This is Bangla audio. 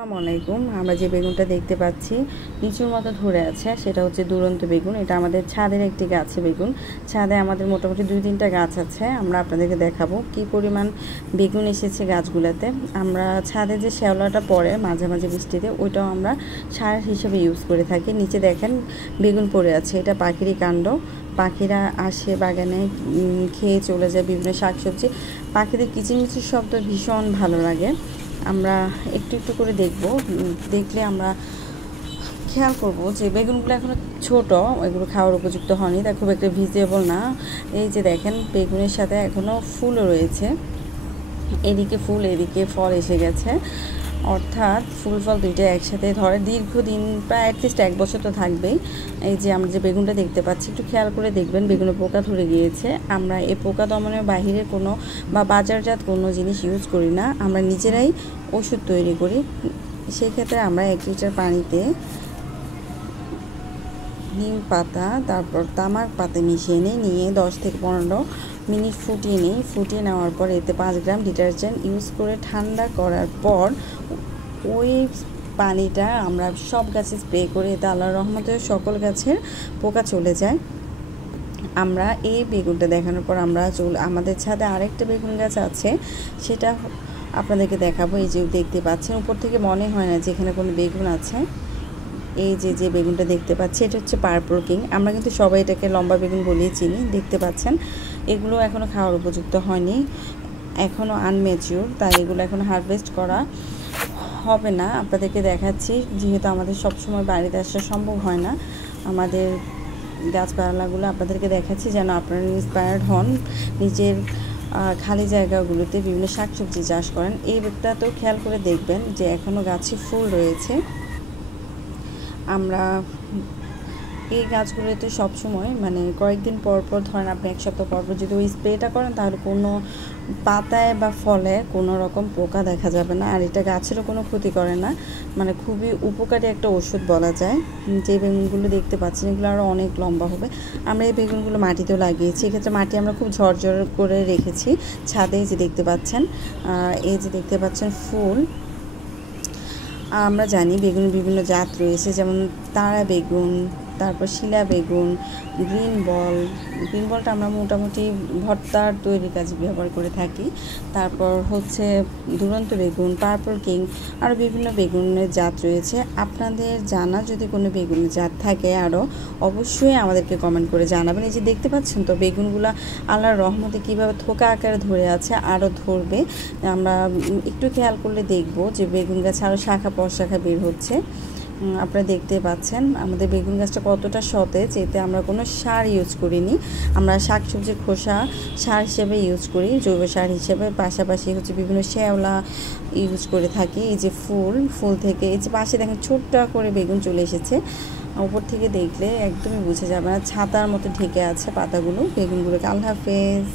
আসসালামু আলাইকুম। আমরা যে বেগুনটা দেখতে পাচ্ছি নিচুর মতো ধরে আছে সেটা হচ্ছে দুরন্ত বেগুন। এটা আমাদের ছাদের একটি গাছে বেগুন। ছাদে আমাদের মোটামুটি 2-3টা গাছ আছে। আমরা আপনাদেরকে দেখাবো কি পরিমাণ বেগুন এসেছে গাছগুলোতে। আমরা ছাদে যে শ্যাওলাটা পড়ে মাঝে মাঝে বৃষ্টিতে ওইটাও আমরা সার হিসেবে ইউজ করে থাকি। নিচে দেখেন বেগুন পড়ে আছে, এটা পাখিরই কাণ্ড। পাখিরা আসে বাগানে, খেয়ে চলে যায় বিভিন্ন শাকসবজি। পাখিদের কিচিরমিচির শব্দ ভীষণ ভালো লাগে। আমরা একটু একটু করে দেখলে আমরা খেয়াল করব যে বেগুনগুলো এখনও ছোট, এগুলো খাওয়ার উপযুক্ত হয়নি, তা খুব একটা ভিজিবল না। এই যে দেখেন বেগুনের সাথে এখনও ফুলও রয়েছে, এদিকে ফুল এদিকে ফল এসে গেছে, অর্থাৎ ফুল ফল দুইটা একসাথে ধরে দীর্ঘদিন, প্রায় অ্যাটলিস্ট 1 বছর তো থাকবেই। এই যে আমরা যে বেগুনটা দেখতে পাচ্ছি একটু খেয়াল করে দেখবেন, বেগুনে পোকা ধরে গিয়েছে। আমরা এই পোকা দমনের বাহিরে কোনো বা বাজারজাত কোনো জিনিস ইউজ করি না, আমরা নিজেরাই ওষুধ তৈরি করি। সেক্ষেত্রে আমরা 1 লিটার পানিতে নিম পাতা তারপর তামাক পাতা মিশিয়ে নিয়ে 10 থেকে 15 মিনিট ফুটিয়ে নেওয়ার পর এতে 5 গ্রাম ডিটারজেন্ট ইউজ করে ঠান্ডা করার পর ওই পানিটা আমরা সব গাছে স্প্রে করে, এতে আল্লাহর রহমতে সকল গাছের পোকা চলে যায়। আমরা এই বেগুনটা দেখানোর পর আমাদের ছাদে আরেকটা বেগুন গাছ আছে, সেটা আপনাদেরকে দেখাবো। এই যে দেখতে পাচ্ছেন, উপর থেকে মনে হয় না যে এখানে কোনো বেগুন আছে। এই যে বেগুনটা দেখতে পাচ্ছি এটা হচ্ছে পার্পল কিং। আমরা কিন্তু সবাই এটাকে লম্বা বেগুন বলেই চিনি। দেখতে পাচ্ছেন এগুলো এখনও খাওয়ার উপযুক্ত হয়নি, এখনও আনম্যাচিউর, তাই এগুলো এখন হারভেস্ট করা হবে না। আপনাদেরকে দেখাচ্ছি, যেহেতু আমাদের সবসময় বাড়িতে আসা সম্ভব হয় না, আমাদের গাছপালাগুলো আপনাদেরকে দেখাচ্ছি যেন আপনারা ইন্সপায়ার্ড হন, নিজের খালি জায়গাগুলোতে বিভিন্ন শাকসবজি চাষ করেন। এই বেগটা তো খেয়াল করে দেখবেন যে এখনও গাছে ফুল রয়েছে। আমরা এই গাছগুলোতে সবসময় মানে কয়েকদিন পর ধরেন আপনি 1 সপ্তাহ পর যদি ওই স্প্রেটা করেন তাহলে কোনো পাতায় বা ফলে কোনো রকম পোকা দেখা যাবে না, আর এটা গাছেরও কোনো ক্ষতি করে না। মানে খুবই উপকারী একটা ওষুধ বলা যায়। যে বেগুনগুলো দেখতে পাচ্ছেন এগুলো আরও অনেক লম্বা হবে। আমরা এই বেগুনগুলো মাটিতেও লাগিয়েছি, এক্ষেত্রে মাটি আমরা খুব ঝরঝর করে রেখেছি ছাদে। যে দেখতে পাচ্ছেন, এই যে দেখতে পাচ্ছেন ফুল। আমরা জানি বেগুনের বিভিন্ন জাত রয়েছে, যেমন তারা বেগুন, তারপর শিলা বেগুন, গ্রিন বলটা আমরা মোটামুটি ভর্তার তৈরির কাজে ব্যবহার করে থাকি। তারপর হচ্ছে দুরন্ত বেগুন, পার্পল কিং, আরও বিভিন্ন বেগুনের জাত রয়েছে। আপনাদের জানা যদি কোনো বেগুনের জাত থাকে আরও অবশ্যই আমাদেরকে কমেন্ট করে জানাবেন। এই যে দেখতে পাচ্ছেন তো বেগুনগুলো আল্লাহর রহমতে কীভাবে থোকা আকারে ধরে আছে, আরও ধরবে। আমরা একটু খেয়াল করলে দেখব যে বেগুন গাছে আরও শাখা প্রশাখা বের হচ্ছে। আপনারা দেখতে পাচ্ছেন আমাদের বেগুন গাছটা কতটা সতেজ। এতে আমরা কোনো সার ইউজ করিনি, আমরা শাকসবজির খোসা সার হিসেবে ইউজ করি, জৈব সার হিসেবে। পাশাপাশি হচ্ছে বিভিন্ন শ্যাওলা ইউজ করে থাকি। এই যে ফুল থেকে এই যে পাশে দেখেন ছোট্ট করে বেগুন চলে এসেছে, উপর থেকে দেখলে একদমই বোঝা যাবে না, ছাতার মতো ঢেকে আছে পাতাগুলো বেগুনগুলোকে। আল্লাহ হাফেজ।